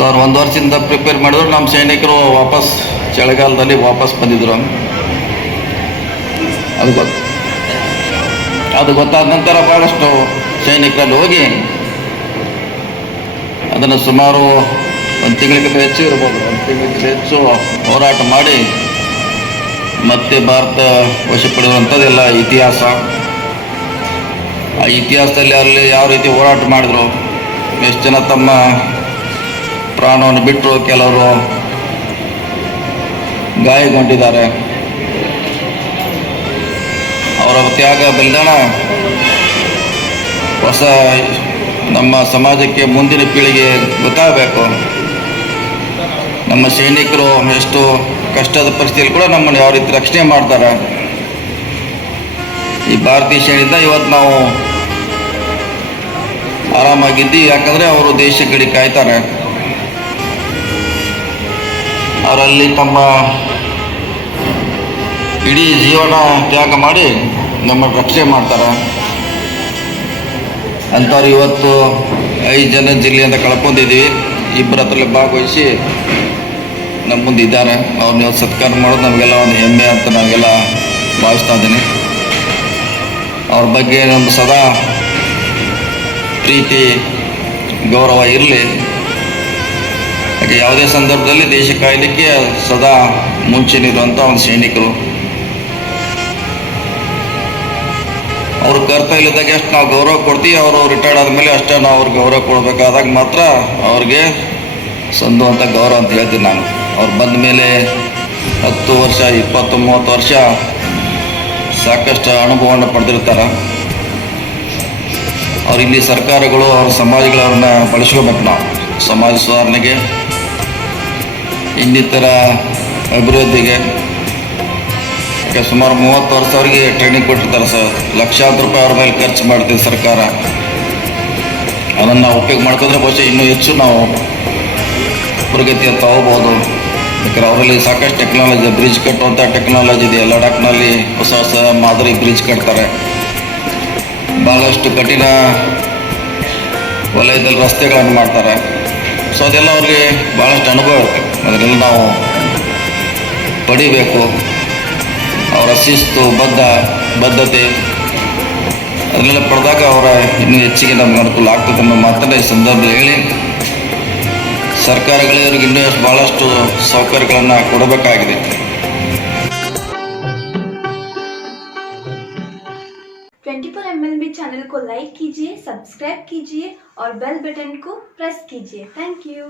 So ಅವ್ರು 1 ವರ್ಷದಿಂದ prepare ಮಾಡಿದ್ರು. ನಮ್ಮ ಸೈನಿಕರು ವಾಪಸ್ ಚಳಿಗಾಲದಲ್ಲಿ ವಾಪಸ್ ಬಂದಿದ್ರು. ಅದು ಗೊತ್ತಾದ ನಂತರ ಭಾಳಷ್ಟು ಸೈನಿಕರಲ್ಲಿ ಹೋಗಿ ಅದನ್ನು ಸುಮಾರು 1 ತಿಂಗಳಿಗಿಂತ ಹೆಚ್ಚು ಇರ್ಬೋದು, 1 ತಿಂಗಳಿಗಿಂತ ಹೆಚ್ಚು ಹೋರಾಟ ಮಾಡಿ ಮತ್ತೆ ಭಾರತ ವಶಪಡೆಯುವಂಥದ್ದೆಲ್ಲ ಇತಿಹಾಸ. ಆ ಇತಿಹಾಸದಲ್ಲಿ ಅಲ್ಲಿ ಯಾವ ರೀತಿ ಹೋರಾಟ ಮಾಡಿದ್ರು, ಎಷ್ಟು ಜನ ತಮ್ಮ ಪ್ರಾಣವನ್ನು ಬಿಟ್ಟರು, ಕೆಲವರು ಗಾಯಗೊಂಡಿದ್ದಾರೆ. ಅವರ ತ್ಯಾಗ ಬಲಿದಾನ ಹೊಸ ನಮ್ಮ ಸಮಾಜಕ್ಕೆ ಮುಂದಿನ ಪೀಳಿಗೆ ಗೊತ್ತಾಗಬೇಕು. ನಮ್ಮ ಸೈನಿಕರು ಎಷ್ಟು ಕಷ್ಟದ ಪರಿಸ್ಥಿತಿಯಲ್ಲಿ ಕೂಡ ನಮ್ಮನ್ನು ಯಾವ ರೀತಿ ರಕ್ಷಣೆ ಮಾಡ್ತಾರೆ. ಈ ಭಾರತೀಯ ಸೈನ್ಯದಿಂದ ಇವತ್ತು ನಾವು ಆರಾಮಾಗಿದ್ದು, ಯಾಕಂದರೆ ಅವರು ದೇಶ ಕಡೆ ಕಾಯ್ತಾರೆ. ಅವರಲ್ಲಿ ತಮ್ಮ ಇಡೀ ಜೀವನ ತ್ಯಾಗ ಮಾಡಿ ನಮ್ಮನ್ನು ರಕ್ಷಣೆ ಮಾಡ್ತಾರೆ. ಅಂಥವ್ರು ಇವತ್ತು 5 ಜನ ಜಿಲ್ಲೆಯಿಂದ ಕಳ್ಕೊಂಡಿದ್ದೀವಿ. 2 ಅದರಲ್ಲಿ ಭಾಗವಹಿಸಿ ನಮ್ಮ ಮುಂದೆ ಇದ್ದಾರೆ. ಅವ್ರನ್ನ ಇವತ್ತು ಸತ್ಕಾರ ಮಾಡೋದು ನಮಗೆಲ್ಲ ಒಂದು ಹೆಮ್ಮೆ ಅಂತ ನಾವೆಲ್ಲ ಭಾವಿಸ್ತಾ ಇದ್ದೀನಿ. ಅವ್ರ ಬಗ್ಗೆ ನಮ್ಮ ಸದಾ ಪ್ರೀತಿ ಗೌರವ ಇರಲಿ. ಹಾಗೆ ಯಾವುದೇ ಸಂದರ್ಭದಲ್ಲಿ ದೇಶ ಕಾಯಲಿಕ್ಕೆ ಸದಾ ಮುಂಚೆನಿರುವಂಥ ಒಂದು ಸೈನಿಕರು. ಅವ್ರ ಕರ್ತವ್ಯ ಇಲ್ಲದಾಗ ಎಷ್ಟು ನಾವು ಗೌರವ ಕೊಡ್ತೀವಿ, ಅವರು ರಿಟೈರ್ಡ್ ಆದಮೇಲೆ ಅಷ್ಟೇ ನಾವು ಅವ್ರಿಗೆ ಗೌರವ ಕೊಡಬೇಕಾದಾಗ ಮಾತ್ರ ಅವ್ರಿಗೆ ಸಂದುವಂಥ ಗೌರವ ಅಂತ ಹೇಳ್ತೀನಿ ನಾನು. ಅವ್ರು ಬಂದ ಮೇಲೆ 10 ವರ್ಷ 20-30 ವರ್ಷ ಸಾಕಷ್ಟು ಅನುಭವವನ್ನು ಪಡೆದಿರ್ತಾರೆ. ಅವ್ರು ಇಲ್ಲಿ ಸರ್ಕಾರಗಳು ಅವ್ರ ಸಮಾಜಗಳು ಅವ್ರನ್ನ ಬಳಸ್ಕೋಬೇಕು. ನಾವು ಸಮಾಜ ಸುಧಾರಣೆಗೆ, ಇನ್ನಿತರ ಅಭಿವೃದ್ಧಿಗೆ. ಸುಮಾರು 30 ವರ್ಷ ಅವರಿಗೆ ಟ್ರೈನಿಂಗ್ ಕೊಟ್ಟಿರ್ತಾರೆ ಸರ್. ಲಕ್ಷಾಂತರ ರೂಪಾಯಿ ಅವ್ರ ಮೇಲೆ ಖರ್ಚು ಮಾಡ್ತೀವಿ ಸರ್ಕಾರ. ಅದನ್ನು ನಾವು ಉಪಯೋಗ ಮಾಡ್ಕೊಂಡ್ರೆ ಬಹುಶಃ ಇನ್ನೂ ಹೆಚ್ಚು ನಾವು ಪ್ರಗತಿಯನ್ನು ತಗೋಬೋದು. ಯಾಕಂದರೆ ಅವರಲ್ಲಿ ಸಾಕಷ್ಟು ಟೆಕ್ನಾಲಜಿ, ಬ್ರಿಡ್ಜ್ ಕಟ್ಟುವಂಥ ಟೆಕ್ನಾಲಜಿ ಇದೆ. ಲಡಾಖ್ನಲ್ಲಿ ಹೊಸ ಹೊಸ ಮಾದರಿ ಬ್ರಿಡ್ಜ್ ಕಟ್ತಾರೆ. ಭಾಳಷ್ಟು ಕಠಿಣ ವಲಯದಲ್ಲಿ ರಸ್ತೆಗಳನ್ನು ಮಾಡ್ತಾರೆ. ಸೊ ಅದೆಲ್ಲ ಅವ್ರಿಗೆ ಭಾಳಷ್ಟು ಅನುಭವ ಇರುತ್ತೆ. ಅದನ್ನೆಲ್ಲ ನಾವು ಪಡಿಬೇಕು. ಅವರ ಶಿಸ್ತು, ಬದ್ಧತೆ ಅದನ್ನೆಲ್ಲ ಪಡೆದಾಗ ಅವರ ಇನ್ನೂ ಹೆಚ್ಚಿಗೆ ನಮ್ಗೆ ಅನುಕೂಲ ಆಗ್ತದೆ ಅನ್ನೋ ಮಾತನ್ನು ಈ ಸಂದರ್ಭದಲ್ಲಿ ಹೇಳಿ, ಸರ್ಕಾರಗಳೇ ಅವ್ರಿಗೆ ಇನ್ನೂ ಭಾಳಷ್ಟು ಸೌಕರ್ಯಗಳನ್ನು ಕೊಡಬೇಕಾಗಿದೆ. 24 MLB चैनल को लाइक कीजिए, सब्सक्राइब कीजिए और बेल बटन को प्रेस कीजिए। Thank you.